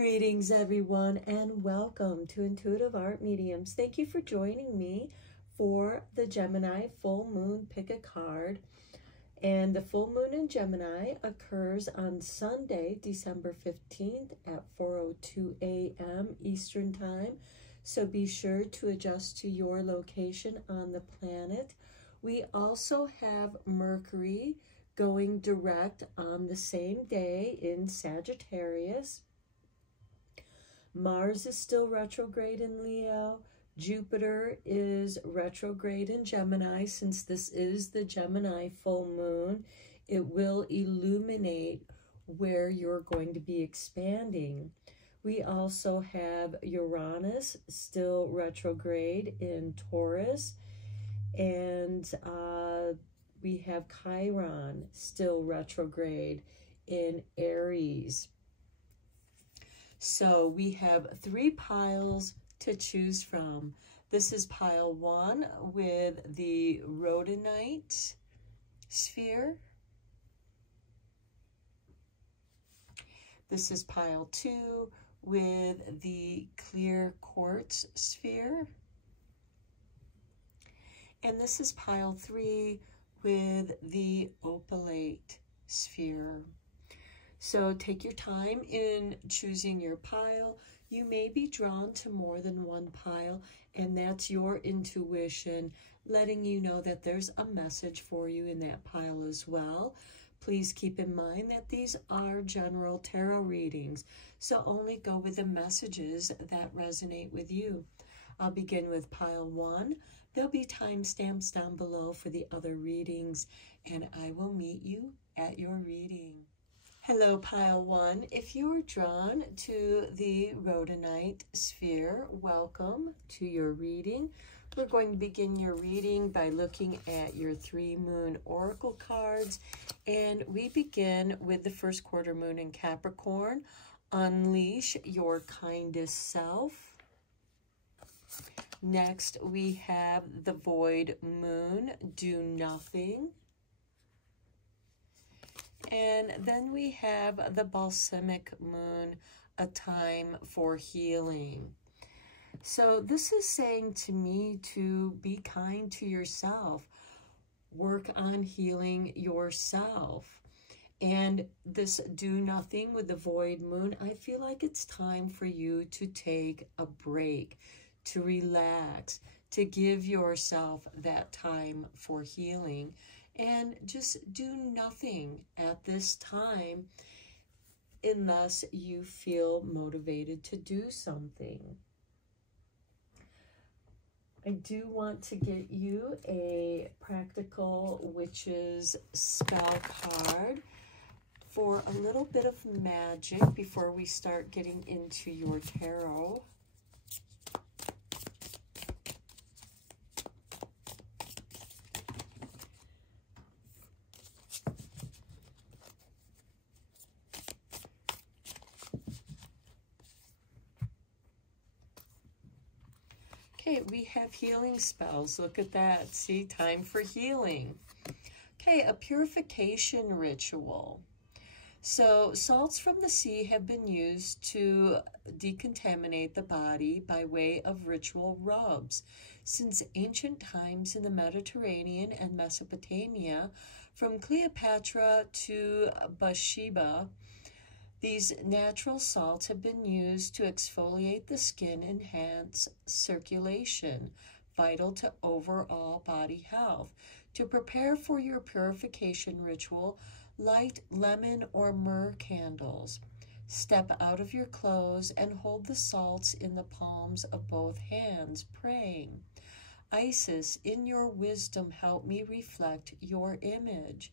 Greetings, everyone, and welcome to Intuitive Art Mediums. Thank you for joining me for the Gemini full moon pick a card. And the full moon in Gemini occurs on Sunday, December 15th at 4:02 a.m. Eastern Time. So be sure to adjust to your location on the planet. We also have Mercury going direct on the same day in Sagittarius. Mars is still retrograde in Leo. Jupiter is retrograde in Gemini. Since this is the Gemini full moon, it will illuminate where you're going to be expanding. We also have Uranus still retrograde in Taurus, and we have Chiron still retrograde in Aries. So we have 3 piles to choose from. This is pile 1 with the rhodonite sphere. This is pile 2 with the clear quartz sphere. And this is pile 3 with the opalite sphere. So take your time in choosing your pile. You may be drawn to more than one pile, and that's your intuition letting you know that there's a message for you in that pile as well. Please keep in mind that these are general tarot readings, so only go with the messages that resonate with you. I'll begin with pile 1. There'll be timestamps down below for the other readings, and I will meet you at your reading. Hello, pile 1. If you're drawn to the rhodonite sphere, welcome to your reading. We're going to begin your reading by looking at your 3 moon oracle cards, and we begin with the first quarter moon in Capricorn. Unleash your kindest self. Next, we have the void moon, do nothing. And then we have the balsamic moon, a time for healing. So this is saying to me to be kind to yourself. Work on healing yourself. And this do nothing with the void moon, I feel like it's time for you to take a break, to relax, to give yourself that time for healing. And just do nothing at this time unless you feel motivated to do something. I do want to get you a practical witch's spell card for a little bit of magic before we start getting into your tarot. Okay, we have healing spells. Look at that. See, time for healing. Okay, a purification ritual. So salts from the sea have been used to decontaminate the body by way of ritual rubs. Since ancient times in the Mediterranean and Mesopotamia, from Cleopatra to Bathsheba, these natural salts have been used to exfoliate the skin, enhance circulation, vital to overall body health. To prepare for your purification ritual, light lemon or myrrh candles. Step out of your clothes and hold the salts in the palms of both hands, praying. Isis, in your wisdom, help me reflect your image.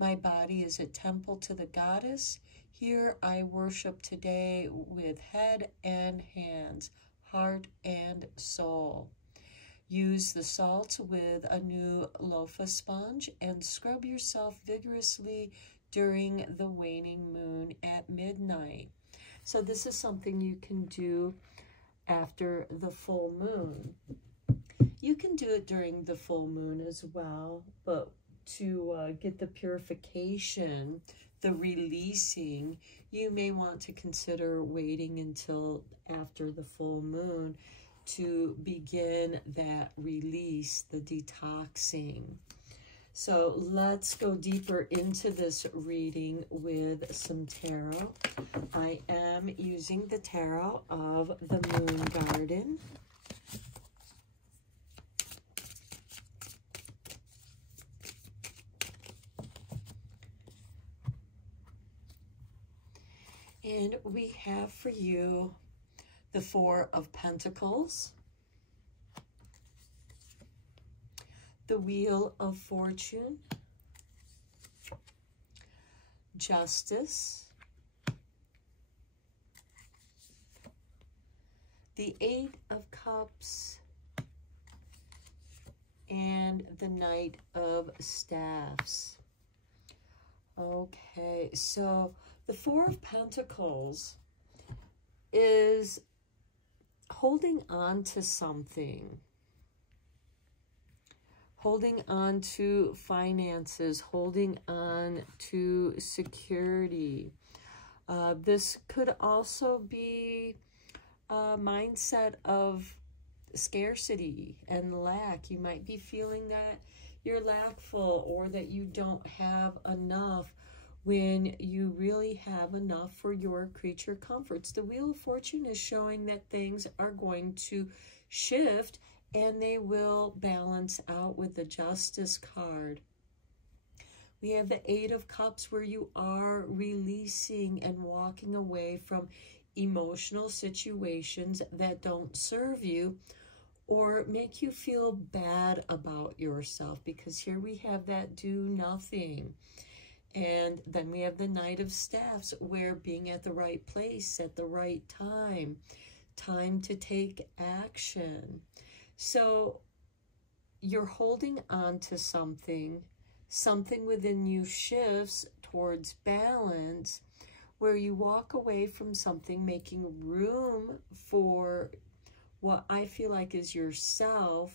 My body is a temple to the goddess. Here I worship today with head and hands, heart and soul. Use the salts with a new loofah sponge and scrub yourself vigorously during the waning moon at midnight. So this is something you can do after the full moon. You can do it during the full moon as well, but to get the purification the releasing, you may want to consider waiting until after the full moon to begin that release, the detoxing. So let's go deeper into this reading with some tarot. I am using the tarot of the Moon Garden. And we have for you the Four of Pentacles, the Wheel of Fortune, Justice, the Eight of Cups, and the Knight of Staffs. Okay, so the Four of Pentacles is holding on to something, holding on to finances, holding on to security. This could also be a mindset of scarcity and lack. You might be feeling that you're lackful or that you don't have enough when you really have enough for your creature comforts. The Wheel of Fortune is showing that things are going to shift and they will balance out with the Justice card. We have the Eight of Cups, where you are releasing and walking away from emotional situations that don't serve you or make you feel bad about yourself, because here we have that do nothing. And then we have the Knight of Staffs, where being at the right place at the right time, time to take action. So you're holding on to something, something within you shifts towards balance, where you walk away from something, making room for what I feel like is yourself,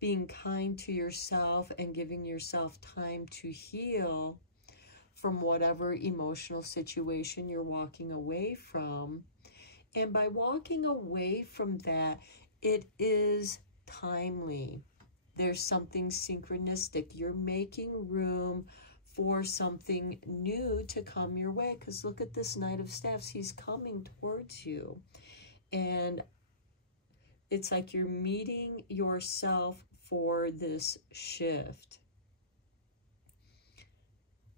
being kind to yourself and giving yourself time to heal from whatever emotional situation you're walking away from. And by walking away from that, it is timely. There's something synchronistic. You're making room for something new to come your way, because look at this Knight of Staffs. He's coming towards you. And it's like you're meeting yourself for this shift.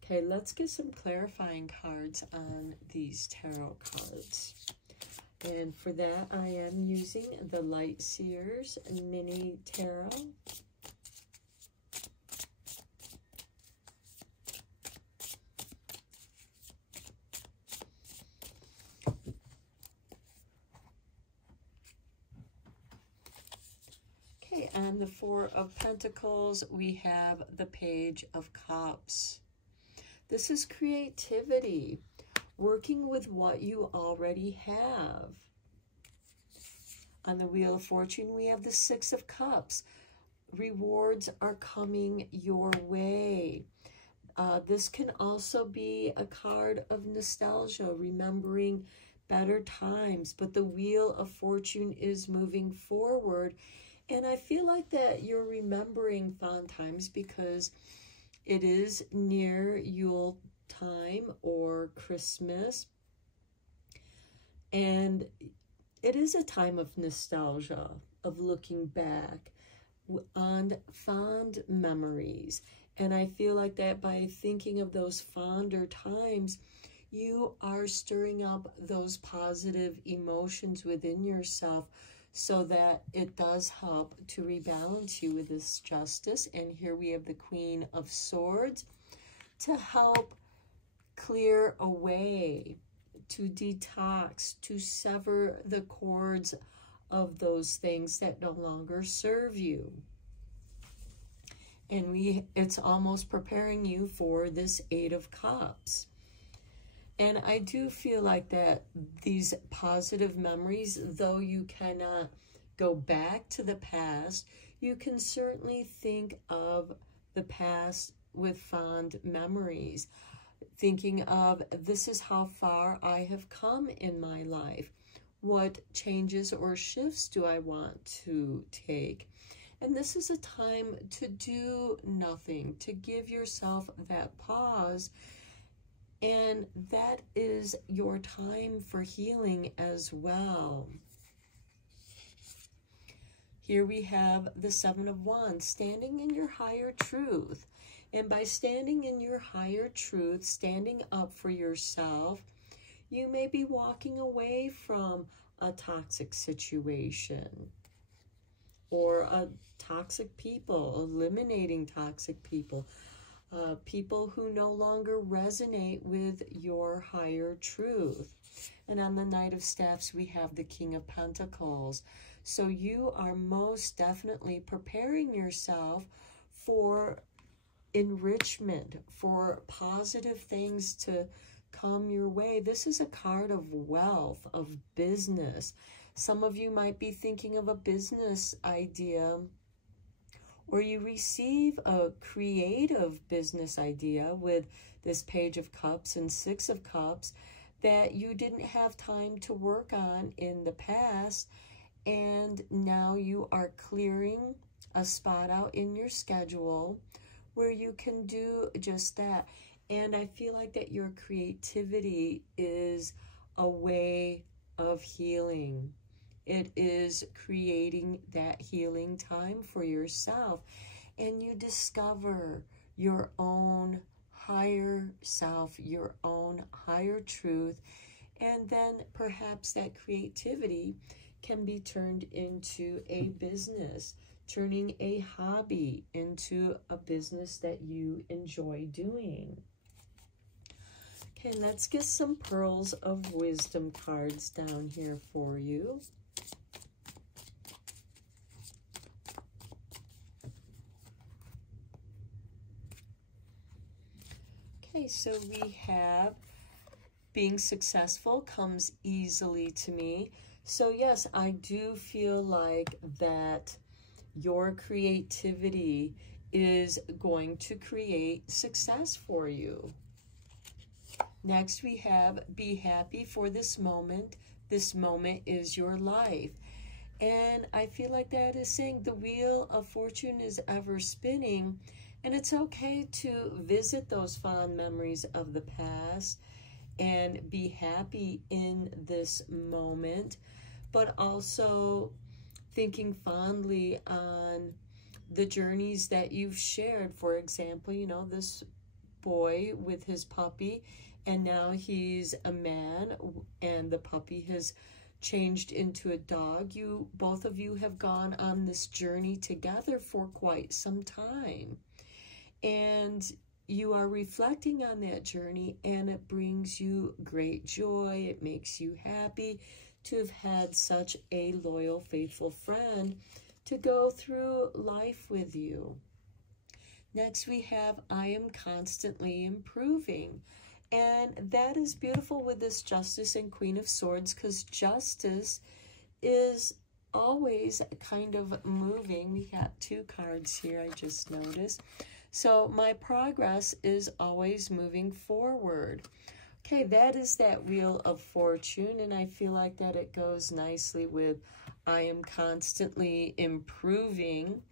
Okay, let's get some clarifying cards on these tarot cards. And for that, I am using the Light Seers Mini Tarot. Okay, on the Four of Pentacles, we have the Page of Cups. This is creativity, working with what you already have. On the Wheel of Fortune, we have the Six of Cups. Rewards are coming your way. This can also be a card of nostalgia, remembering better times. But the Wheel of Fortune is moving forward. And I feel like that you're remembering fond times because it is near Yule time or Christmas. And it is a time of nostalgia, of looking back on fond memories. And I feel like that by thinking of those fonder times, you are stirring up those positive emotions within yourself so that it does help to rebalance you with this Justice. And here we have the Queen of Swords to help clear away, to detox, to sever the cords of those things that no longer serve you. And it's almost preparing you for this Eight of Cups. And I do feel like that these positive memories, though you cannot go back to the past, you can certainly think of the past with fond memories. thinking of, this is how far I have come in my life. What changes or shifts do I want to take? And this is a time to do nothing, to give yourself that pause. And that is your time for healing as well. Here we have the Seven of Wands, standing in your higher truth. And by standing in your higher truth, standing up for yourself, you may be walking away from a toxic situation or a toxic people, eliminating toxic people, people who no longer resonate with your higher truth. And on the Knight of Staffs, we have the King of Pentacles. So you are most definitely preparing yourself for enrichment, for positive things to come your way. This is a card of wealth, of business. Some of you might be thinking of a business idea, or you receive a creative business idea with this Page of Cups and Six of Cups that you didn't have time to work on in the past, and now you are clearing a spot out in your schedule where you can do just that. And I feel like that your creativity is a way of healing. It is creating that healing time for yourself. And you discover your own higher self, your own higher truth. And then perhaps that creativity can be turned into a business, turning a hobby into a business that you enjoy doing. Okay, let's get some pearls of wisdom cards down here for you. Okay, so we have being successful comes easily to me. So yes, I do feel like that your creativity is going to create success for you. Next, we have be happy for this moment. This moment is your life. And I feel like that is saying the wheel of fortune is ever spinning, and it's okay to visit those fond memories of the past and be happy in this moment, but also thinking fondly on the journeys that you've shared. For example, you know, this boy with his puppy, and now he's a man, and the puppy has changed into a dog. Both of you have gone on this journey together for quite some time. And you are reflecting on that journey, and it brings you great joy. It makes you happy to have had such a loyal, faithful friend to go through life with you. Next, we have I am constantly improving. And that is beautiful with this Justice and Queen of Swords, because justice is always kind of moving. We got two cards here, I just noticed. So my progress is always moving forward. Okay, that is that Wheel of Fortune, and I feel like that it goes nicely with I am constantly improving.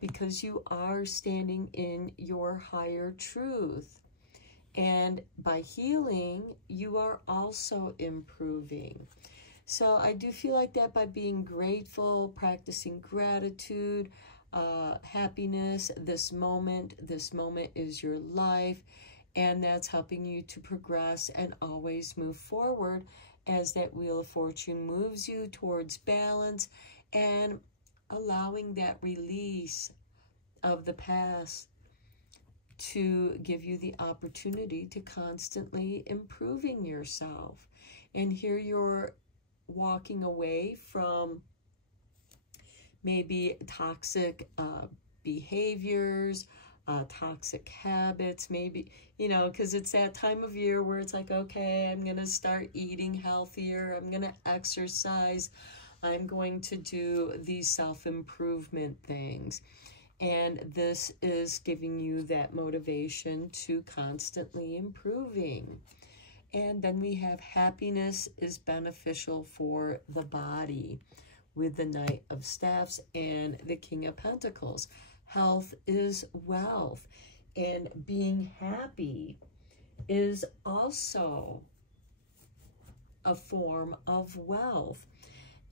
Because you are standing in your higher truth. And by healing, you are also improving. So I do feel like that by being grateful, practicing gratitude, happiness, this moment is your life, and that's helping you to progress and always move forward as that Wheel of Fortune moves you towards balance and allowing that release of the past to give you the opportunity to constantly improving yourself. And here you're walking away from maybe toxic behaviors, toxic habits, maybe, you know, because it's that time of year where it's like, okay, I'm going to start eating healthier, I'm going to exercise, I'm going to do these self-improvement things. And this is giving you that motivation to constantly improving. And then we have happiness is beneficial for the body with the Knight of Staffs and the King of Pentacles. Health is wealth, and being happy is also a form of wealth.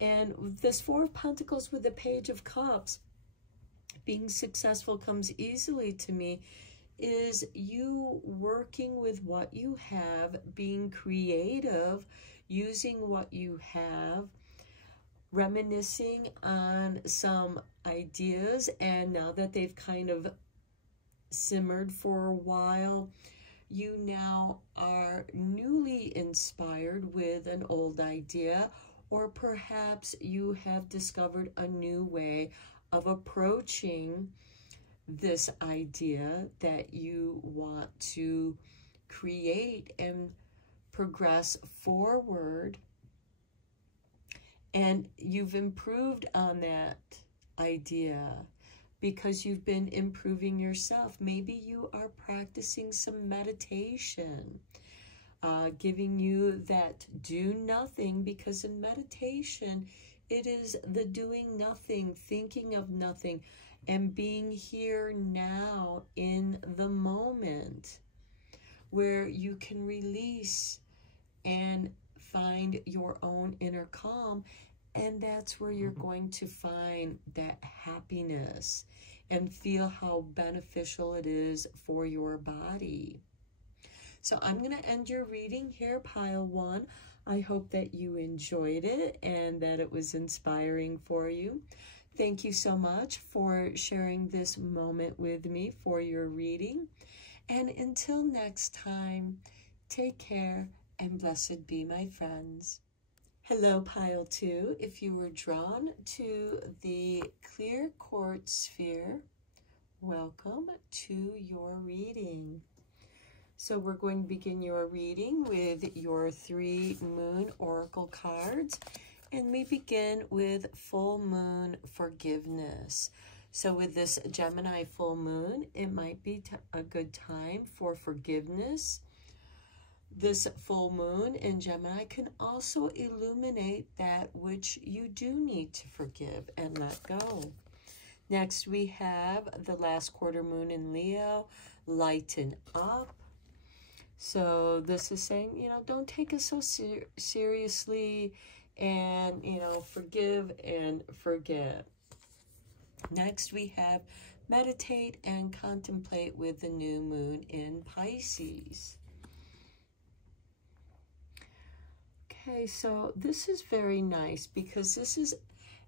And this Four of Pentacles with the Page of Cups, being successful comes easily to me, is you working with what you have, being creative, using what you have, reminiscing on some ideas, and now that they've kind of simmered for a while, you now are newly inspired with an old idea, or perhaps you have discovered a new way of approaching this idea that you want to create and progress forward, and you've improved on that idea because you've been improving yourself. Maybe you are practicing some meditation, giving you that do nothing, because in meditation it is the doing nothing, thinking of nothing, and being here now in the moment, where you can release and find your own inner calm. And that's where you're going to find that happiness and feel how beneficial it is for your body. So I'm going to end your reading here, pile one. I hope that you enjoyed it and that it was inspiring for you. Thank you so much for sharing this moment with me for your reading. And until next time, take care and blessed be, my friends. Hello, pile two. If you were drawn to the clear quartz sphere, welcome to your reading. So we're going to begin your reading with your 3 moon oracle cards. And we begin with full moon forgiveness. So with this Gemini full moon, it might be a good time for forgiveness. This full moon in Gemini can also illuminate that which you do need to forgive and let go. Next, we have the last quarter moon in Leo, lighten up. So this is saying, you know, don't take it so seriously, and, you know, forgive and forget. Next, we have meditate and contemplate with the new moon in Pisces. Okay, so this is very nice because this is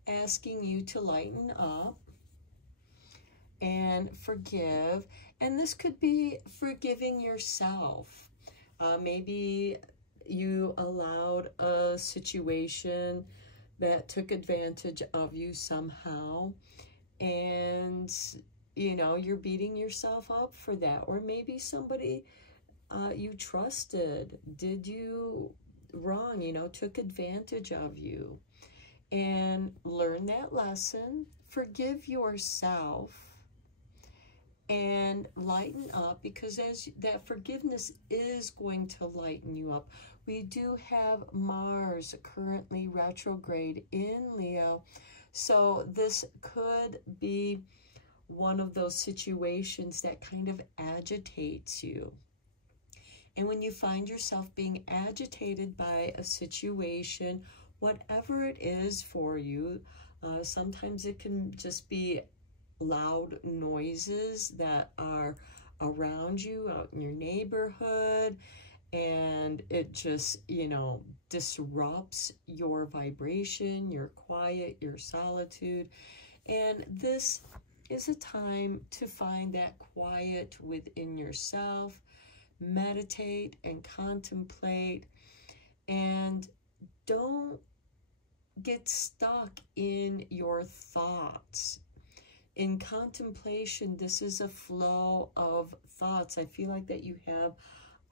asking you to lighten up and forgive. And this could be forgiving yourself. Maybe you allowed a situation that took advantage of you somehow, and you know, you're beating yourself up for that. Or maybe somebody you trusted did you wrong, you know, took advantage of you, and learn that lesson, forgive yourself, and lighten up, because as that forgiveness is going to lighten you up. We do have Mars currently retrograde in Leo, so this could be one of those situations that kind of agitates you. And when you find yourself being agitated by a situation, whatever it is for you, sometimes it can just be loud noises that are around you out in your neighborhood, and it just, you know, disrupts your vibration, your quiet, your solitude. And this is a time to find that quiet within yourself, meditate and contemplate, and don't get stuck in your thoughts. In contemplation, this is a flow of thoughts. I feel like that you have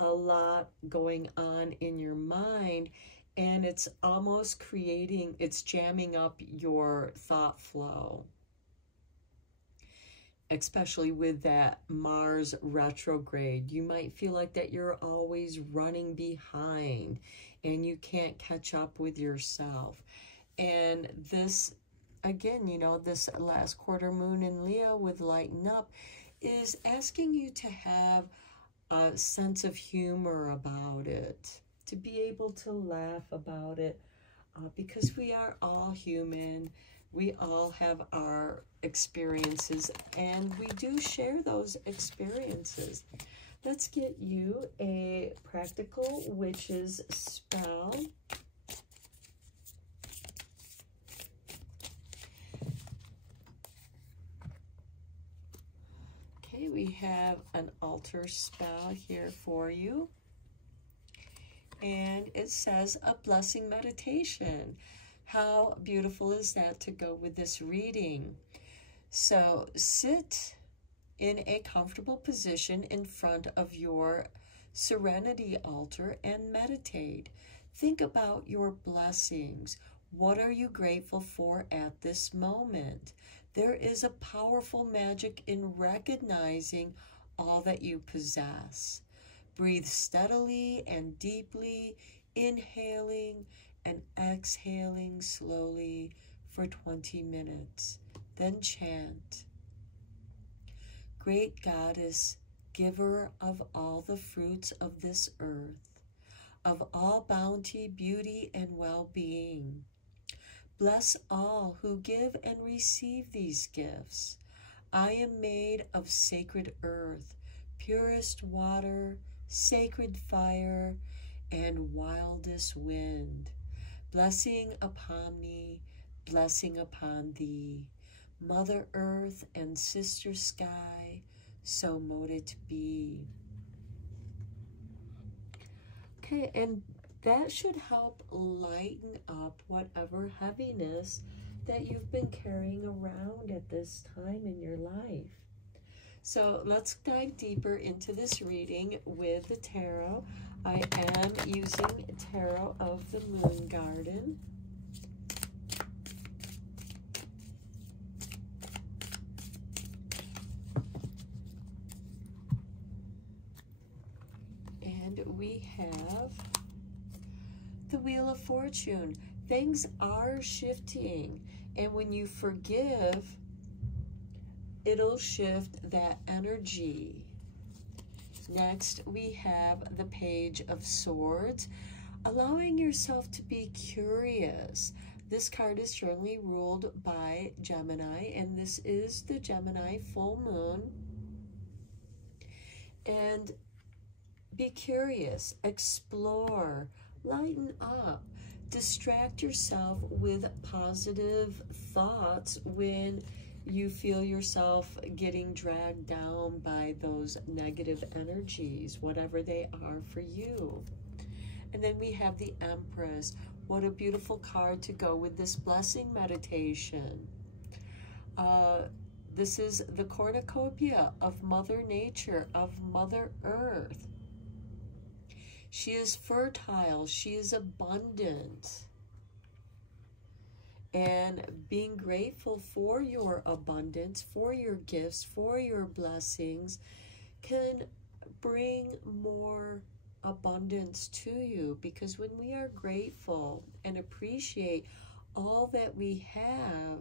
a lot going on in your mind, and it's almost creating, it's jamming up your thought flow. especially with that Mars retrograde. You might feel like that you're always running behind and you can't catch up with yourself. And this, again, you know, this last quarter moon in Leo with Lighten Up is asking you to have a sense of humor about it, to be able to laugh about it, because we are all human. We all have our experiences, and we do share those experiences. Let's get you a practical witch's spell. Okay, we have an altar spell here for you. And it says a blessing meditation. How beautiful is that to go with this reading? So sit in a comfortable position in front of your serenity altar and meditate. Think about your blessings. What are you grateful for at this moment? There is a powerful magic in recognizing all that you possess. Breathe steadily and deeply, inhaling and exhaling slowly for 20 minutes. Then chant, Great Goddess, giver of all the fruits of this earth, of all bounty, beauty, and well-being. Bless all who give and receive these gifts. I am made of sacred earth, purest water, sacred fire, and wildest wind. Blessing upon me, blessing upon thee, Mother Earth and Sister Sky, so mote it be. Okay, and that should help lighten up whatever heaviness that you've been carrying around at this time in your life. So let's dive deeper into this reading with the tarot. I am using Tarot of the Moon Garden. And we have the Wheel of Fortune. Things are shifting, and when you forgive, it'll shift that energy. Next, we have the Page of Swords, allowing yourself to be curious. This card is strongly ruled by Gemini, and this is the Gemini full moon. And be curious, explore, lighten up, distract yourself with positive thoughts when you feel yourself getting dragged down by those negative energies, whatever they are for you. And then we have the Empress. What a beautiful card to go with this blessing meditation. This is the cornucopia of Mother Nature, of Mother Earth. She is fertile. She is abundant. And being grateful for your abundance, for your gifts, for your blessings can bring more abundance to you, because when we are grateful and appreciate all that we have,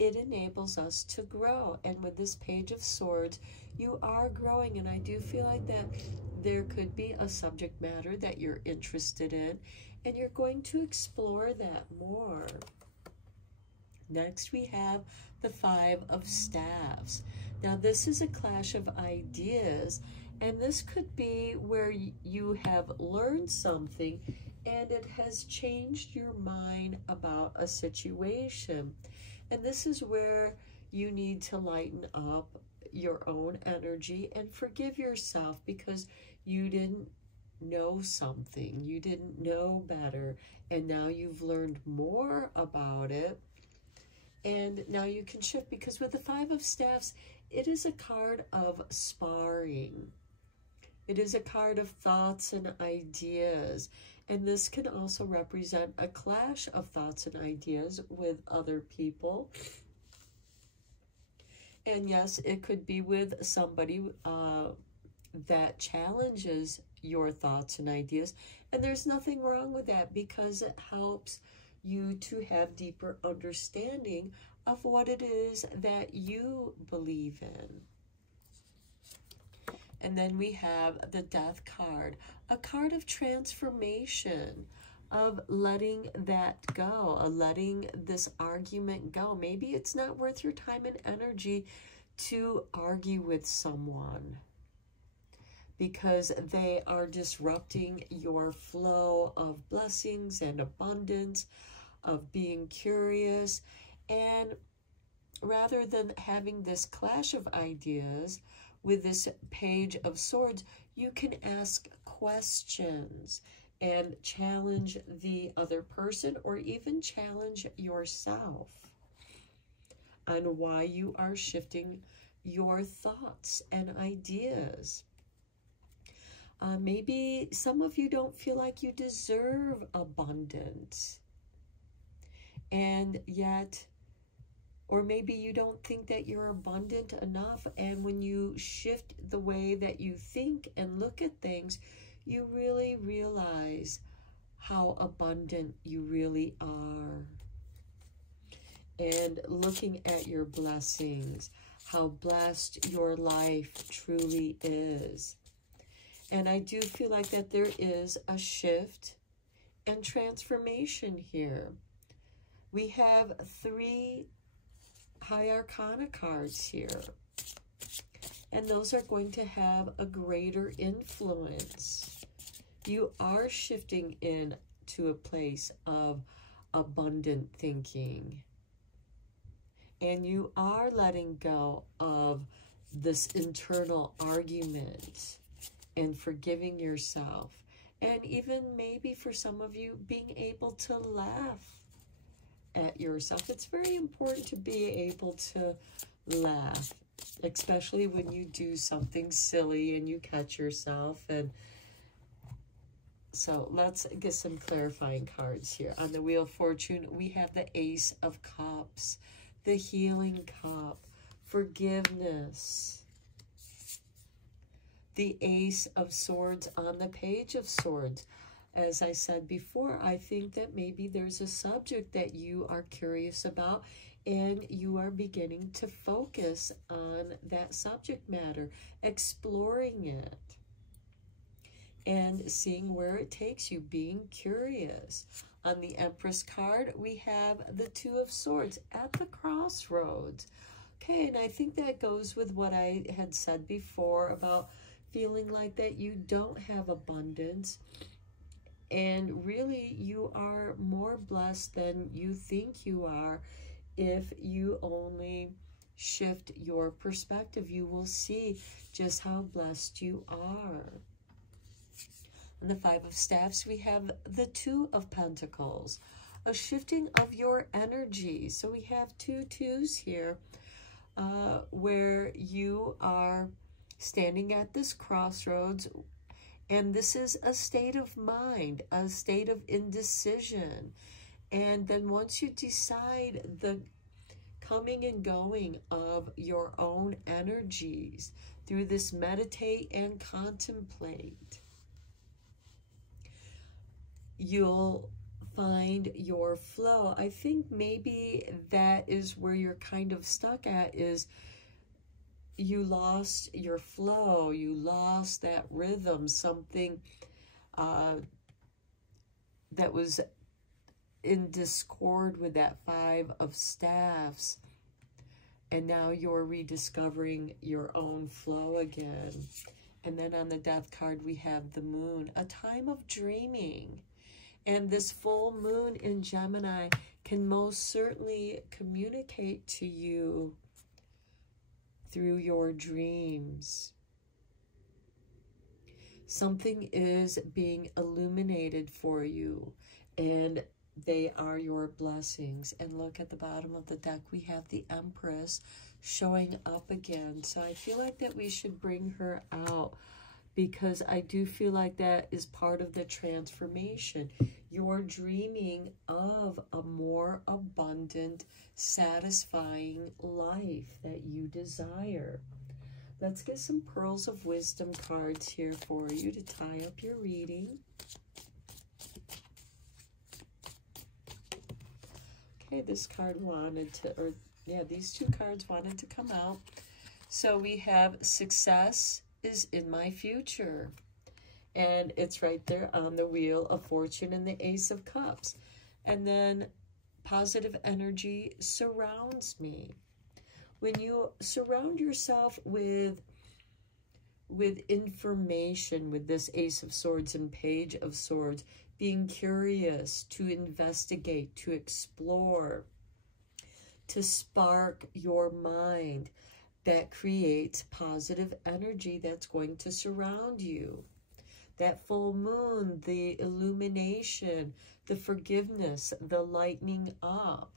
it enables us to grow. And with this Page of Swords, you are growing, and I do feel like that there could be a subject matter that you're interested in, and you're going to explore that more. Next, we have the Five of Staves. Now, this is a clash of ideas, and this could be where you have learned something and it has changed your mind about a situation. And this is where you need to lighten up your own energy and forgive yourself because you didn't know something, you didn't know better, and now you've learned more about it, and now you can shift. Because with the Five of Staves, it is a card of sparring. It is a card of thoughts and ideas, and this can also represent a clash of thoughts and ideas with other people. And yes, it could be with somebody that challenges your thoughts and ideas. And there's nothing wrong with that, because it helps you to have deeper understanding of what it is that you believe in. And then we have the Death card, a card of transformation, of letting that go, of letting this argument go. Maybe it's not worth your time and energy to argue with someone because they are disrupting your flow of blessings and abundance, of being curious. And rather than having this clash of ideas with this Page of Swords, you can ask questions and challenge the other person, or even challenge yourself on why you are shifting your thoughts and ideas. Maybe some of you don't feel like you deserve abundance, and yet, or maybe you don't think that you're abundant enough, and when you shift the way that you think and look at things, you really realize how abundant you really are. And looking at your blessings, how blessed your life truly is. And I do feel like that there is a shift and transformation here. We have 3 High Arcana cards here, and those are going to have a greater influence. You are shifting into a place of abundant thinking, and you are letting go of this internal argument and forgiving yourself, and even maybe for some of you being able to laugh at yourself. It's very important to be able to laugh, especially when you do something silly and you catch yourself. And so let's get some clarifying cards here. On the Wheel of Fortune, we have the Ace of Cups, the Healing Cup, forgiveness, the Ace of Swords on the Page of Swords. As I said before, I think that maybe there's a subject that you are curious about, and you are beginning to focus on that subject matter, exploring it, and seeing where it takes you, being curious. On the Empress card, we have the 2 of Swords at the crossroads. Okay, and I think that goes with what I had said before about feeling like that you don't have abundance. And really, you are more blessed than you think you are. If you only shift your perspective, you will see just how blessed you are. On the 5 of Staffs, we have the 2 of Pentacles, a shifting of your energy. So we have 2 2s here, where you are standing at this crossroads. And this is a state of mind, a state of indecision. And then once you decide, the coming and going of your own energies through this meditate and contemplate, you'll find your flow. I think maybe that is where you're kind of stuck at, is you lost your flow, you lost that rhythm, something that was in discord with that 5 of Staffs, and now you're rediscovering your own flow again. And then on the Death card, we have the Moon, a time of dreaming. And this full moon in Gemini can most certainly communicate to you through your dreams. Something is being illuminated for you, and they are your blessings. And look at the bottom of the deck, we have the Empress showing up again. So I feel like that we should bring her out because I do feel like that is part of the transformation. You're dreaming of a more abundant, satisfying life that you desire. Let's get some Pearls of Wisdom cards here for you to tie up your reading. Okay, this card wanted to, or yeah, these two cards wanted to come out. So we have success is in my future. And it's right there on the Wheel of Fortune and the Ace of Cups. And then positive energy surrounds me. When you surround yourself with information, with this Ace of Swords and Page of Swords, being curious, to investigate, to explore, to spark your mind, that creates positive energy that's going to surround you. That full moon, the illumination, the forgiveness, the lightening up.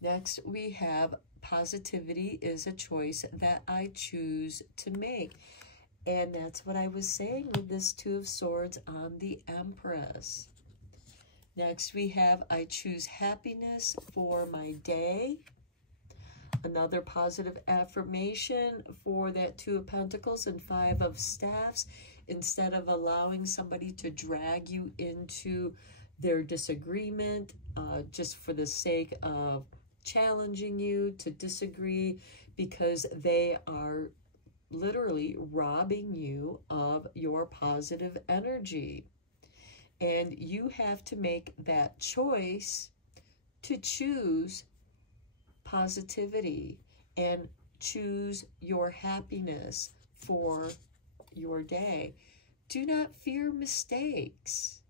Next, we have positivity is a choice that I choose to make. And that's what I was saying with this Two of Swords on the Empress. Next, we have I choose happiness for my day. Another positive affirmation for that Two of Pentacles and Five of Staffs. Instead of allowing somebody to drag you into their disagreement just for the sake of challenging you to disagree, because they are literally robbing you of your positive energy. And you have to make that choice to choose positivity and choose your happiness for your day. Do not fear mistakes.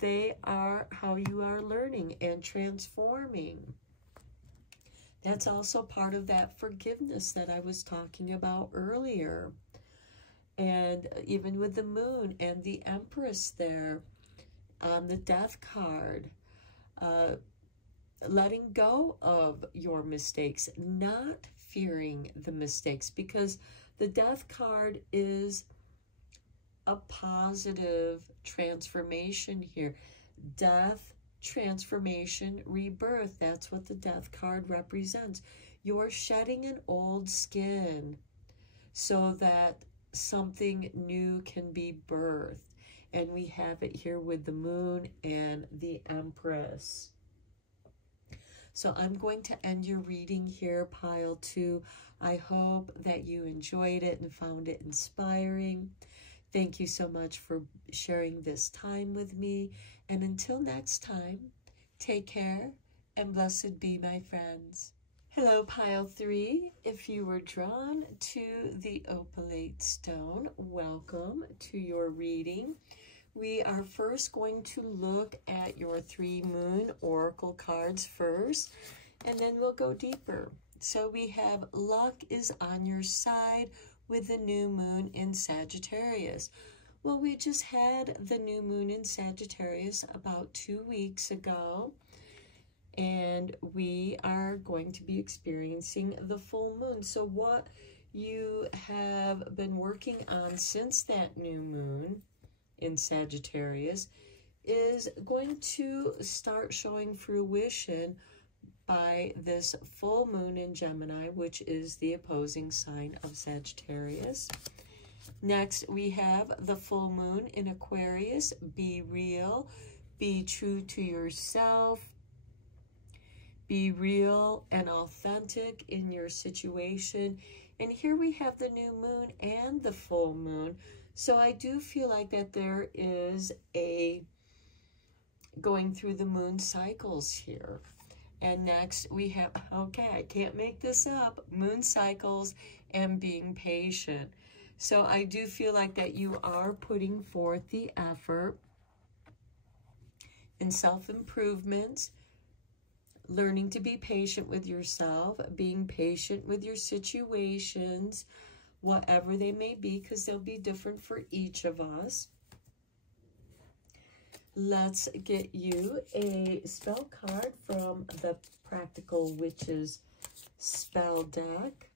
They are how you are learning and transforming. That's also part of that forgiveness that I was talking about earlier. And even with the moon and the Empress there on the Death card, letting go of your mistakes, not fearing the mistakes, because the Death card is a positive transformation here. Death, transformation, rebirth. That's what the Death card represents. You're shedding an old skin so that something new can be birthed. And we have it here with the moon and the Empress. So I'm going to end your reading here, pile 2. I hope that you enjoyed it and found it inspiring. Thank you so much for sharing this time with me. And until next time, take care and blessed be, my friends. Hello, pile 3. If you were drawn to the opalite stone, welcome to your reading. We are first going to look at your 3 moon oracle cards first, and then we'll go deeper. So we have luck is on your side with the new moon in Sagittarius. Well, we just had the new moon in Sagittarius about 2 weeks ago, and we are going to be experiencing the full moon. So what you have been working on since that new moon in Sagittarius is going to start showing fruition by this full moon in Gemini, which is the opposing sign of Sagittarius. Next, we have the full moon in Aquarius. Be real, be true to yourself, be real and authentic in your situation. And here we have the new moon and the full moon. So I do feel like that there is a going through the moon cycles here. And next we have, okay, I can't make this up, moon cycles and being patient. So I do feel like that you are putting forth the effort in self-improvement, learning to be patient with yourself, being patient with your situations, whatever they may be, because they'll be different for each of us. Let's get you a spell card from the Practical Witches spell deck.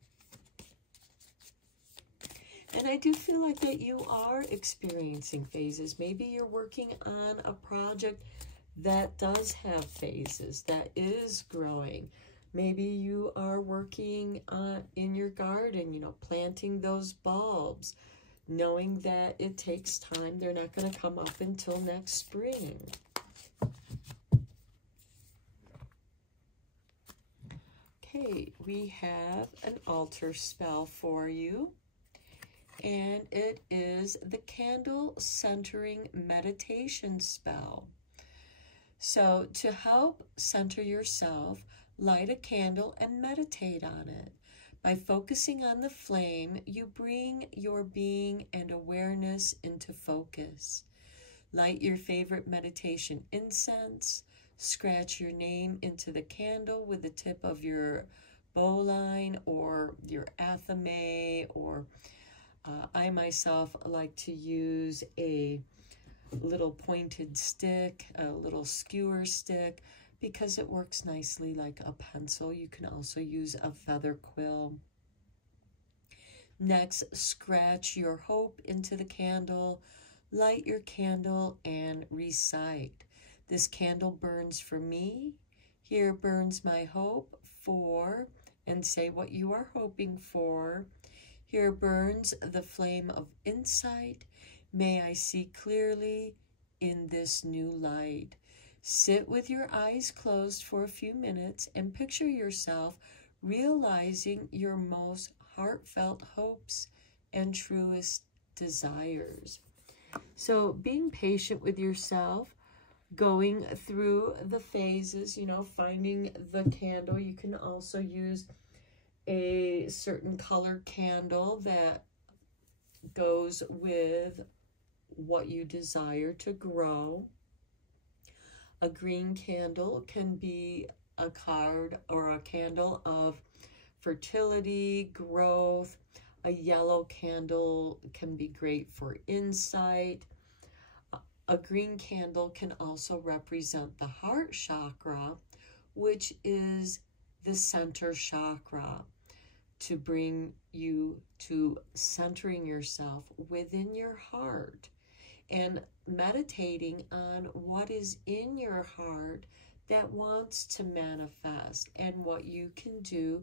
And I do feel like that you are experiencing phases. Maybe you're working on a project that does have phases, that is growing. Maybe you are working in your garden, you know, planting those bulbs, knowing that it takes time. They're not going to come up until next spring. Okay, we have an altar spell for you, and it is the candle centering meditation spell. So to help center yourself, light a candle and meditate on it. By focusing on the flame, you bring your being and awareness into focus. Light your favorite meditation incense. Scratch your name into the candle with the tip of your bowline or your athame, or I myself like to use a little pointed stick, a little skewer stick, because it works nicely like a pencil. You can also use a feather quill. Next, scratch your hope into the candle, light your candle, and recite. This candle burns for me. Here burns my hope for, and say what you are hoping for. Here burns the flame of insight. May I see clearly in this new light. Sit with your eyes closed for a few minutes and picture yourself realizing your most heartfelt hopes and truest desires. So being patient with yourself, going through the phases, you know, finding the candle. You can also use a certain color candle that goes with what you desire to grow. A green candle can be a card or a candle of fertility, growth. A yellow candle can be great for insight. A green candle can also represent the heart chakra, which is the center chakra, to bring you to centering yourself within your heart and meditating on what is in your heart that wants to manifest and what you can do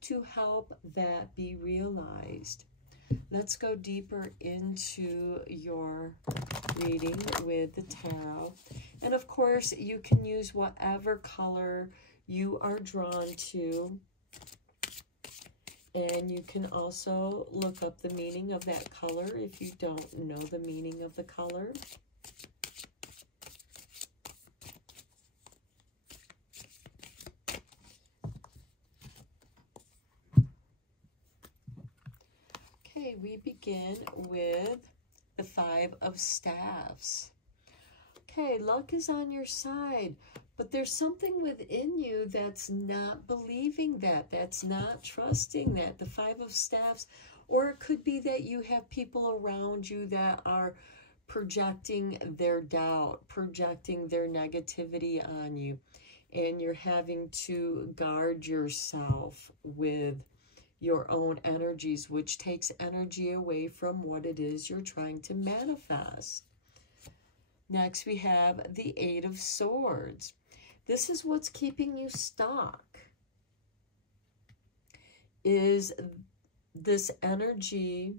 to help that be realized. Let's go deeper into your reading with the tarot. And of course, you can use whatever color you are drawn to. And you can also look up the meaning of that color if you don't know the meaning of the color. Okay, we begin with the Five of Staffs. Okay, luck is on your side, but there's something within you that's not believing that, that's not trusting that. The Five of Staffs, or it could be that you have people around you that are projecting their doubt, projecting their negativity on you, and you're having to guard yourself with your own energies, which takes energy away from what it is you're trying to manifest. Next, we have the Eight of Swords. This is what's keeping you stuck, is this energy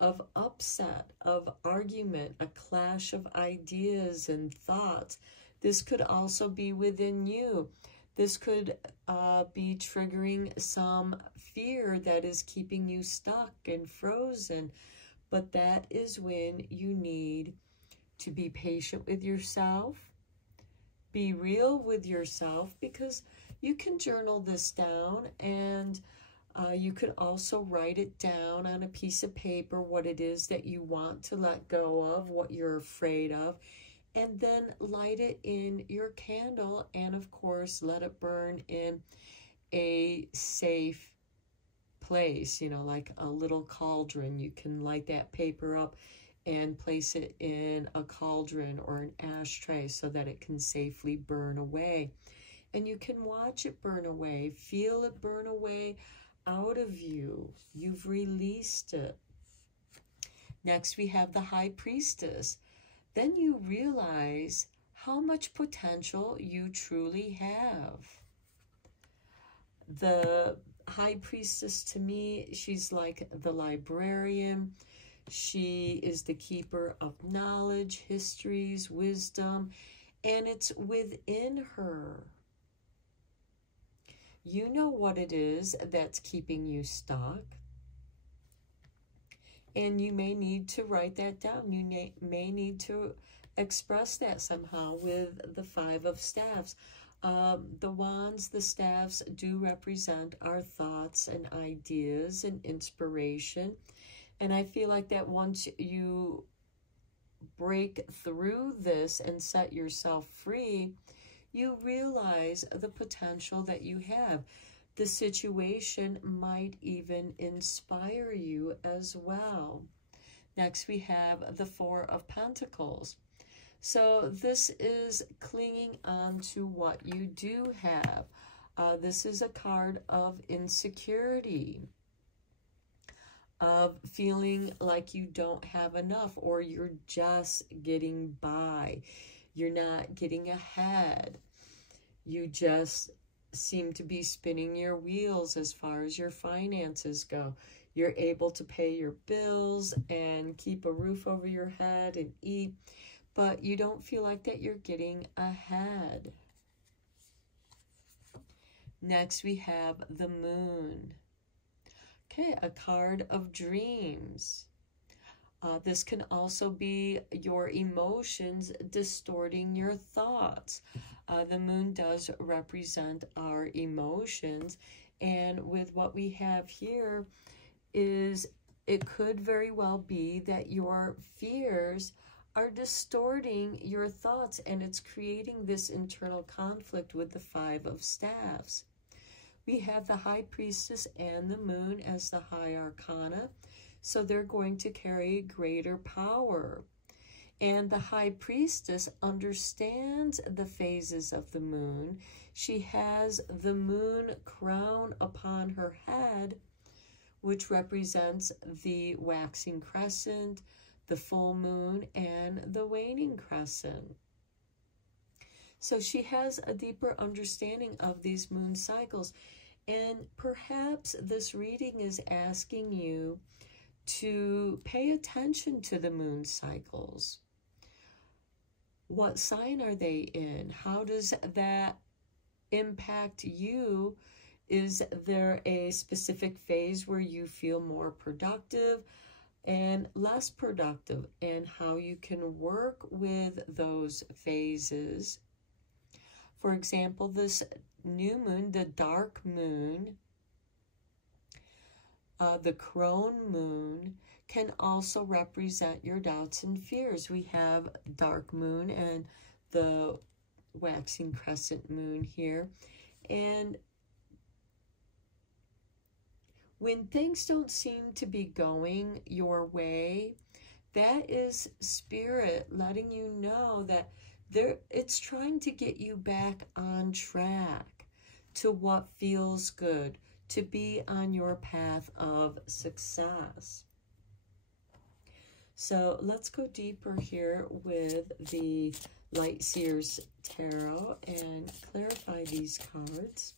of upset, of argument, a clash of ideas and thoughts. This could also be within you. This could be triggering some fear that is keeping you stuck and frozen. But that is when you need to be patient with yourself. Be real with yourself, because you can journal this down, and you could also write it down on a piece of paper, what it is that you want to let go of, what you're afraid of, and then light it in your candle, and of course let it burn in a safe place, you know, like a little cauldron. You can light that paper up and place it in a cauldron or an ashtray so that it can safely burn away. And you can watch it burn away, feel it burn away out of you. You've released it. Next, we have the High Priestess. Then you realize how much potential you truly have. The High Priestess, to me, she's like the librarian. She is the keeper of knowledge, histories, wisdom, and it's within her. You know what it is that's keeping you stuck. And you may need to write that down. You may need to express that somehow with the Five of Staffs. The wands, the staffs do represent our thoughts and ideas and inspiration. And I feel like that once you break through this and set yourself free, you realize the potential that you have. The situation might even inspire you as well. Next, we have the Four of Pentacles. So this is clinging on to what you do have. This is a card of insecurity, of feeling like you don't have enough, or you're just getting by. You're not getting ahead. You just seem to be spinning your wheels as far as your finances go. You're able to pay your bills and keep a roof over your head and eat, but you don't feel like that you're getting ahead. Next, we have the Moon. Okay, a card of dreams. This can also be your emotions distorting your thoughts. The Moon does represent our emotions, and with what we have here is it could very well be that your fears are distorting your thoughts, and it's creating this internal conflict with the Five of Staffs. We have the High Priestess and the Moon as the High Arcana, so they're going to carry greater power. And the High Priestess understands the phases of the Moon. She has the Moon crown upon her head, which represents the waxing crescent, the full moon, and the waning crescent. So she has a deeper understanding of these moon cycles. And perhaps this reading is asking you to pay attention to the moon cycles. What sign are they in? How does that impact you? Is there a specific phase where you feel more productive and less productive, and how you can work with those phases? For example, this new moon, the dark moon, the crone moon, can also represent your doubts and fears. We have dark moon and the waxing crescent moon here. And when things don't seem to be going your way, that is Spirit letting you know that it's trying to get you back on track to what feels good, to be on your path of success. So let's go deeper here with the Light Seers Tarot and clarify these cards.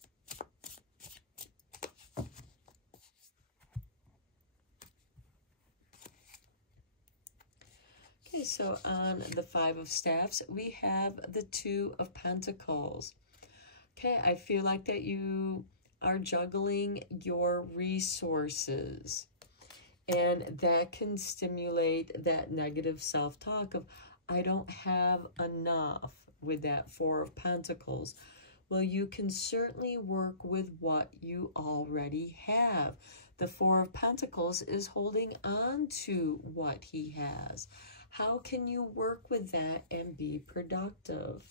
Okay, so on the Five of Staffs, we have the Two of Pentacles. Okay, I feel like that you are juggling your resources, and that can stimulate that negative self-talk of, I don't have enough, with that Four of Pentacles. Well, you can certainly work with what you already have. The Four of Pentacles is holding on to what he has. How can you work with that and be productive?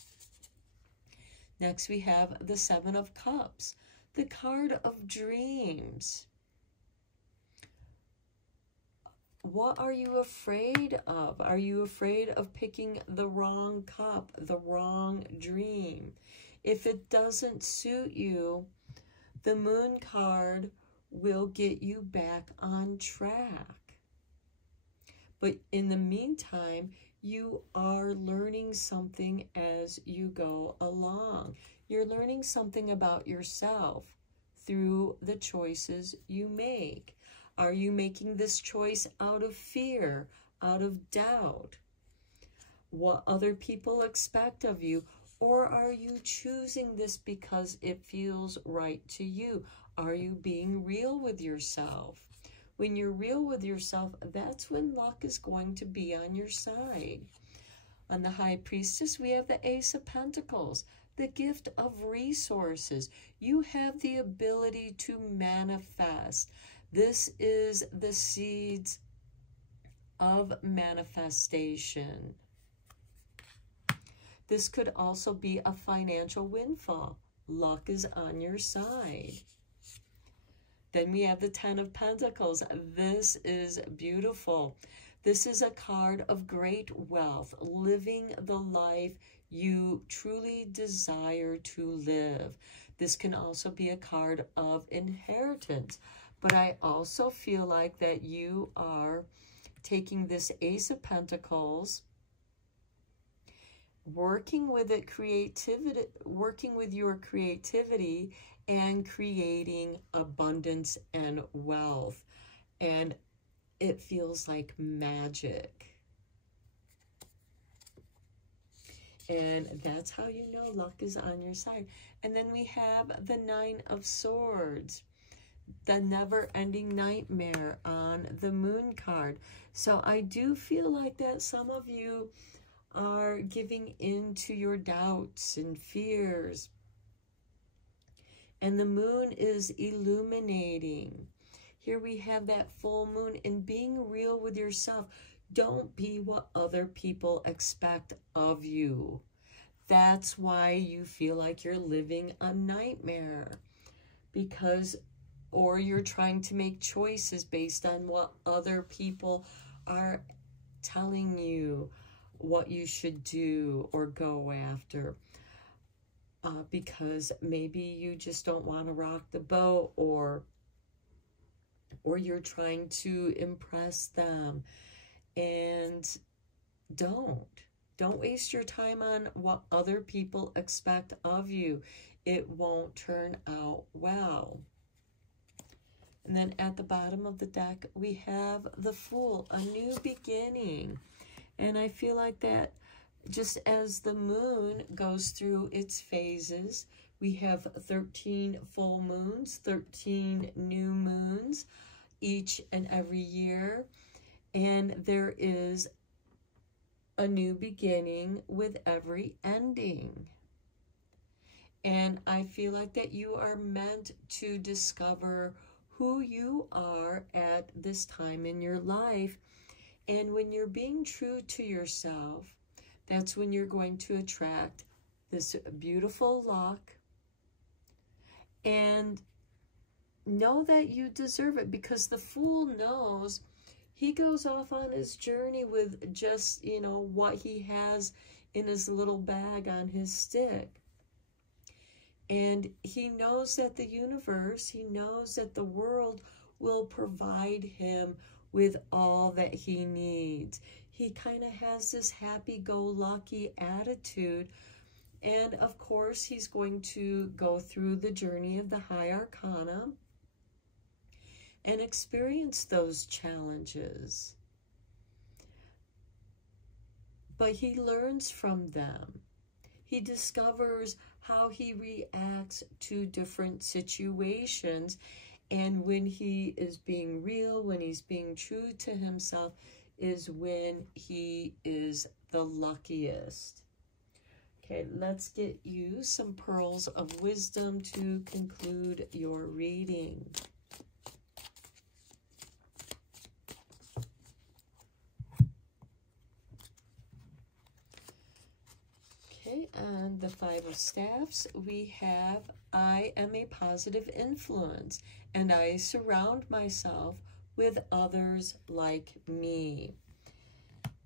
Next, we have the Seven of Cups, the card of dreams. What are you afraid of? Are you afraid of picking the wrong cup, the wrong dream? If it doesn't suit you, the Moon card will get you back on track. But in the meantime, you are learning something as you go along. You're learning something about yourself through the choices you make. Are you making this choice out of fear, out of doubt, what other people expect of you? Or are you choosing this because it feels right to you? Are you being real with yourself? When you're real with yourself, that's when luck is going to be on your side. On the High Priestess, we have the Ace of Pentacles, the gift of resources. You have the ability to manifest. This is the seeds of manifestation. This could also be a financial windfall. Luck is on your side. Then we have the Ten of Pentacles. This is beautiful. This is a card of great wealth, living the life you truly desire to live. This can also be a card of inheritance. But I also feel like that you are taking this Ace of Pentacles, working with your creativity and creating abundance and wealth. And it feels like magic. And that's how you know luck is on your side. And then we have the Nine of Swords, the never-ending nightmare on the Moon card. So I do feel like that some of you are giving in to your doubts and fears. And the Moon is illuminating. Here we have that full moon, and being real with yourself. Don't be what other people expect of you. That's why you feel like you're living a nightmare. Or you're trying to make choices based on what other people are telling you what you should do or go after. Because maybe you just don't want to rock the boat, or you're trying to impress them. And don't waste your time on what other people expect of you. It won't turn out well. And then at the bottom of the deck, we have the Fool, a new beginning. And I feel like that just as the moon goes through its phases, we have 13 full moons, 13 new moons each and every year. And there is a new beginning with every ending. And I feel like that you are meant to discover who you are at this time in your life. And when you're being true to yourself, that's when you're going to attract this beautiful luck. And know that you deserve it, because the Fool knows he goes off on his journey with just, what he has in his little bag on his stick. And he knows that the universe, he knows that the world will provide him with all that he needs. He kind of has this happy-go-lucky attitude. And of course, he's going to go through the journey of the High Arcana and experience those challenges. But he learns from them. He discovers how he reacts to different situations. And when he is being real, when he's being true to himself, is when he is the luckiest. Okay, let's get you some pearls of wisdom to conclude your reading. Okay, and the Five of Staffs, we have, I am a positive influence, and I surround myself with others like me.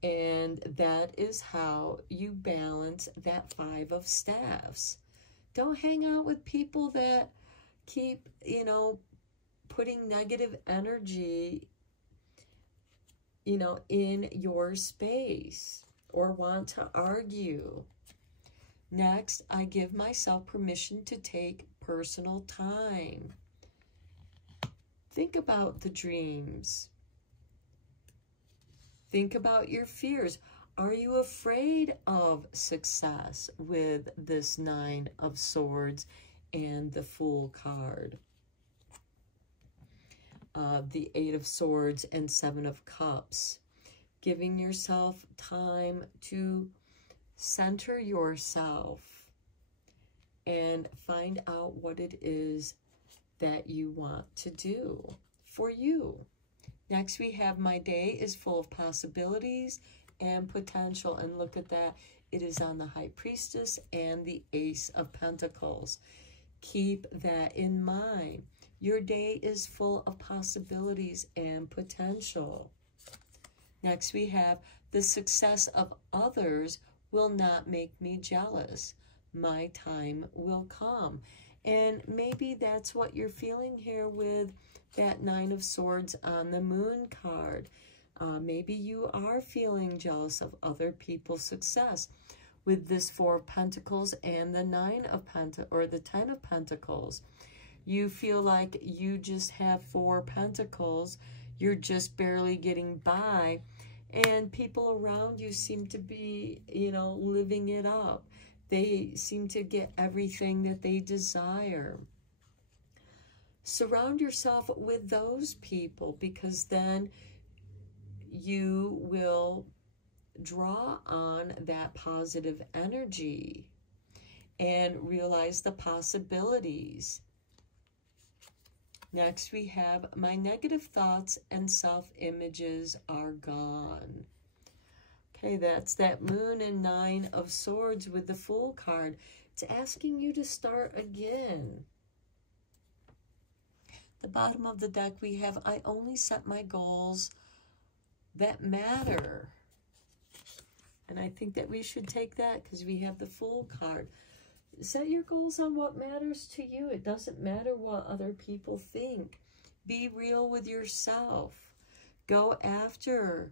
And that is how you balance that Five of Staffs. Don't hang out with people that keep, putting negative energy you know, in your space or want to argue. Next, I give myself permission to take personal time. Think about the dreams. Think about your fears. Are you afraid of success with this Nine of Swords and the Fool card? The Eight of Swords and Seven of Cups. Giving yourself time to center yourself and find out what it is that you want to do for you. Next, we have my day is full of possibilities and potential. And look at that. It is on the High Priestess and the Ace of Pentacles. Keep that in mind. Your day is full of possibilities and potential. Next, we have the success of others will not make me jealous. My time will come. And maybe that's what you're feeling here with that Nine of Swords on the Moon card. Maybe you are feeling jealous of other people's success with this Four of Pentacles and the Nine of Pentacles, or the Ten of Pentacles. You feel like you just have Four Pentacles. You're just barely getting by. And people around you seem to be, you know, living it up. They seem to get everything that they desire. Surround yourself with those people, because then you will draw on that positive energy and realize the possibilities. Next, we have my negative thoughts and self-images are gone. Okay, that's that Moon and Nine of Swords with the Fool card. It's asking you to start again. The bottom of the deck, we have, I only set my goals that matter. And I think that we should take that because we have the Fool card. Set your goals on what matters to you. It doesn't matter what other people think. Be real with yourself. Go after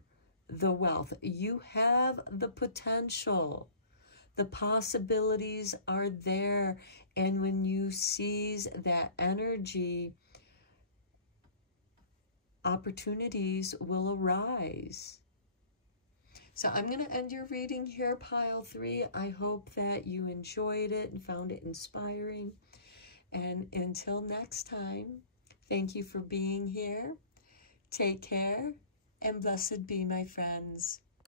the wealth. You have the potential. The possibilities are there. And when you seize that energy, opportunities will arise. So I'm going to end your reading here, Pile 3. I hope that you enjoyed it and found it inspiring. And until next time, thank you for being here. Take care, and blessed be, my friends.